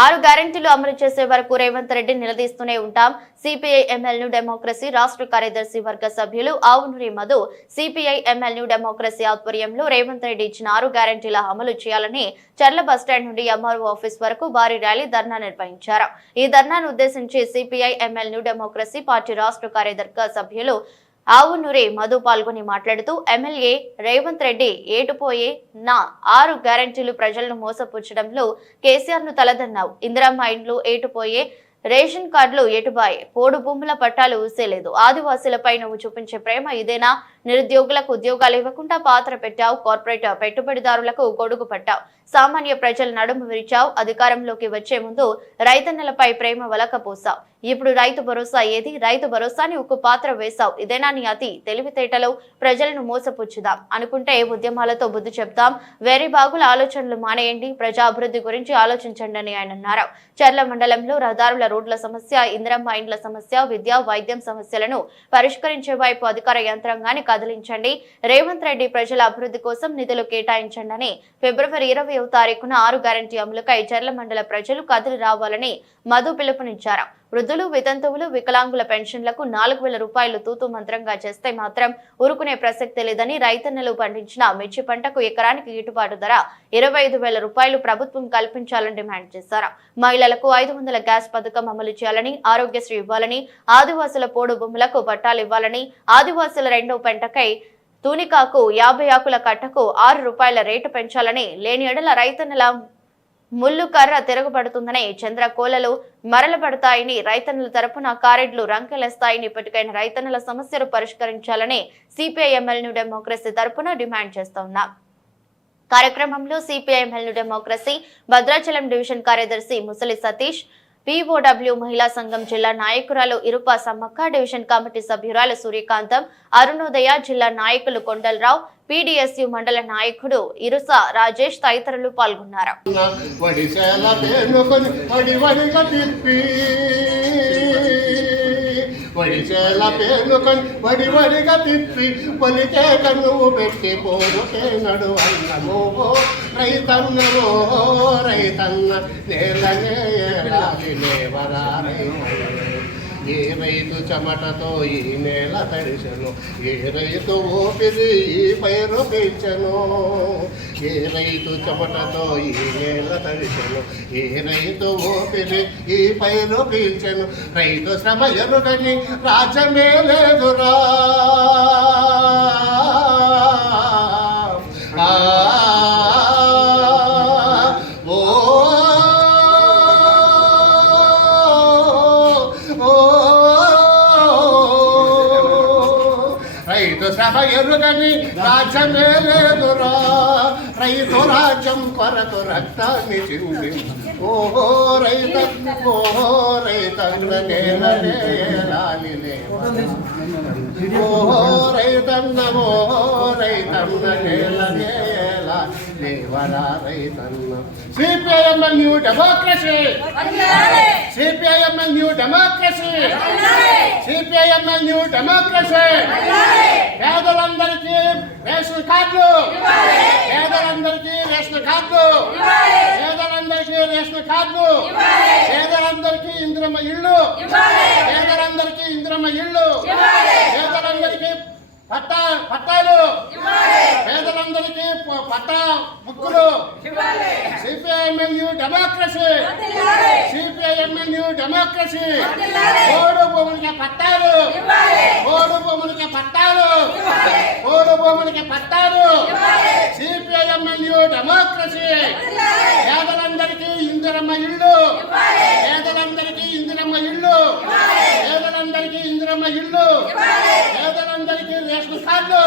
6 గ్యారెంటీలు అమలు చేసే వరకు రేవంత్ రెడ్డి నిలదీస్తూనే ఉంటాం. సిపిఐ ఎమ్మెల్యే డెమోక్రసీ రాష్ట్ర కార్యదర్శి వర్గ సభ్యులు Avunuri Madhu CPI MLA democracy ఆధ్వర్యంలో రేవంత్ రెడ్డి ఇచ్చిన 6 గ్యారెంటీల అమలు చేయాలని చర్ల బస్టాండ్ నుండి ఎంఆర్ఓ ఆఫీస్ వరకు భారీ ర్యాలీ ధర్నా నిర్వహించారు. ఈ ధర్నాను ఉద్దేశించి సిపిఐ ఎమ్మెల్యే డెమోక్రసీ పార్టీ రాష్ట్ర కార్యదర్శి సభ్యులు ఆవునూరి మధు పాల్గొని మాట్లాడుతూ ఎమ్మెల్యే రేవంత్ రెడ్డి ఏటుపోయే నా 6 గ్యారెంటీలు ప్రజలను మోసపుచ్చడంలో కేసీఆర్ ను తలదన్నావు. ఇందిరమ్మ ఇండ్లు ఏటుపోయే, రేషన్ కార్డులు ఏటుబాయే, పోడు భూముల పట్టాలు ఊసేలేదు. ఆదివాసీలపై నువ్వు చూపించే ప్రేమ ఇదేనా? నిరుద్యోగులకు ఉద్యోగాలు ఇవ్వకుండా పాత్ర పెట్టావు. కార్పొరేట్ పెట్టుబడిదారులకు గొడుగు పట్టావు. సామాన్య ప్రజల నడుము విరిచావు. అధికారంలోకి వచ్చే ముందు రైతన్నలపై ప్రేమ వలకపోసావు. ఇప్పుడు రైతు భరోసా ఏది? రైతు భరోసాని ఒక పాత్ర వేశావు. ఇదేనా నీ అతి తెలివితేటలు? ప్రజలను మోసపుచ్చుదాం అనుకుంటే ఉద్యమాలతో బుద్ధి చెప్తాం. వేరే బాగుల ఆలోచనలు మానేయండి. ప్రజా అభివృద్ధి గురించి ఆలోచించండి అని ఆయన అన్నారు. చర్ల మండలంలో రహదారుల రోడ్ల సమస్య, ఇందిరమ్మ ఇండ్ల సమస్య, విద్యా వైద్యం సమస్యలను పరిష్కరించే వైపు అధికార యంత్రాంగాన్ని కదిలించండి. రేవంత్ రెడ్డి ప్రజల అభివృద్ధి కోసం నిధులు కేటాయించండి అని ఫిబ్రవరి 20వ తారీఖున 6 గ్యారెంటీ అమలుకై చర్ల మండల ప్రజలు కదిలి రావాలని మధు పిలుపునిచ్చారు. వృద్ధులు, వితంతువులు, వికలాంగుల పెన్షన్లకు 4000 రూపాయలు తూతు మంత్రంగా చేస్తే మాత్రం ఊరుకునే ప్రసక్తి లేదని, రైతన్నలు పండించిన మిర్చి పంటకు ఎకరానికి గిట్టుబాటు ధర 25,000 రూపాయలు ప్రభుత్వం కల్పించాలని డిమాండ్ చేశారు. మహిళలకు 500 గ్యాస్ పథకం అమలు చేయాలని, ఆరోగ్యశ్రీ ఇవ్వాలని, ఆదివాసుల పోడు భూములకు పట్టాలు ఇవ్వాలని, ఆదివాసుల 2వ పంటకై తూనికాకు 50 ఆకుల కట్టకు 6 రూపాయల రేటు పెంచాలని, లేని ఎడల రైతన్నల ముళ్ళు కర్ర తిరగబడుతుందని, చంద్ర కోలలు మరలబడతాయని, రైతన్నుల తరపున కారెడ్లు రంకెలేస్తాయని, ఇప్పటికైనా రైతన్నుల సమస్యలు పరిష్కరించాలని సిపిఐ ఎమ్మెల్యే డెమోక్రసీ తరపున డిమాండ్ చేస్తున్నాం. కార్యక్రమంలో CPI MLA democracy Bhadrachalam division కార్యదర్శి ముసలి సతీష్, పిఓడబ్ల్యూ మహిళా సంఘం జిల్లా నాయకురాలు ఇరుపా సమ్మక్క, డివిజన్ కమిటీ సభ్యురాలు సూర్యకాంతం, అరుణోదయ జిల్లా నాయకులు కొండలరావు, పీడీఎస్యూ మండల నాయకుడు ఇరుస రాజేష్ తదితరులు పాల్గొన్నారు. వడిచేల పేనుకొని వడివడిగా తిప్పి పొలికే కన్నువు పెట్టి పోరుకే నడు అన్నమో రైతన్నమో రైతన్న నేలనే లేవరా ఏ రైతు చెమటతో ఈ నేల తడిసెను, ఏ రైతు ఊపిరి ఈ పైరు పెంచెను, ఏ రైతు చెమటతో ఈ నేల తడిసెను, ఏ రైతు ఊపిరి ఈ పైరు పీల్చెను. రైతు శ్రమ ఎరుగని రాజ్యమే లేదురా, రైతు సభ ఎరుగని రాజ్యమే లేదురా, రైతు రాజ్యం కొరకు రక్తాన్ని చింది. ఓహో రైత ఓహో రైతన్న నేలనేలాలి, ఓహో రైతన్న ఓహో రైతన్న నేలనేలా లేవరా రైతన్న. CPIM new democracy, CPIM new democracy, CPIM new democracy. పేదలందరికీ రేషన్ కార్డులు, పేదలందరికీ రేషన్ కార్డులు, పేదలందరికీ రేషన్ కార్డులు, పేదలందరికీ ఇందిరమ్మ ఇళ్ళు, పేదలందరికీ ఇందిరమ్మ ఇళ్ళు, పేదలందరికీ పట్టాలు, పేదలందరికీ పట్టా బుక్కులు. సిపిఐఎంఎల్యూ డెమోక్రసీ, సిపిఐఎంఎల్యూ డెమోక్రసీ. పోడు భూములకి పట్టాలు, పోడు భూములకి పట్టాలు, పోడు భూములకి పట్టాలు. సిపిఐఎంఎల్యూ డెమోక్రసీ. పేదలందరికీ ఇందిరమ్మ ఇళ్ళు, పేదలందరికీ ఇందిరమ్మ ఇళ్ళు, పేదలందరికీ ఇందిరమ్మ ఇళ్ళు, పేదలందరికీ రేషన్ కార్డులు.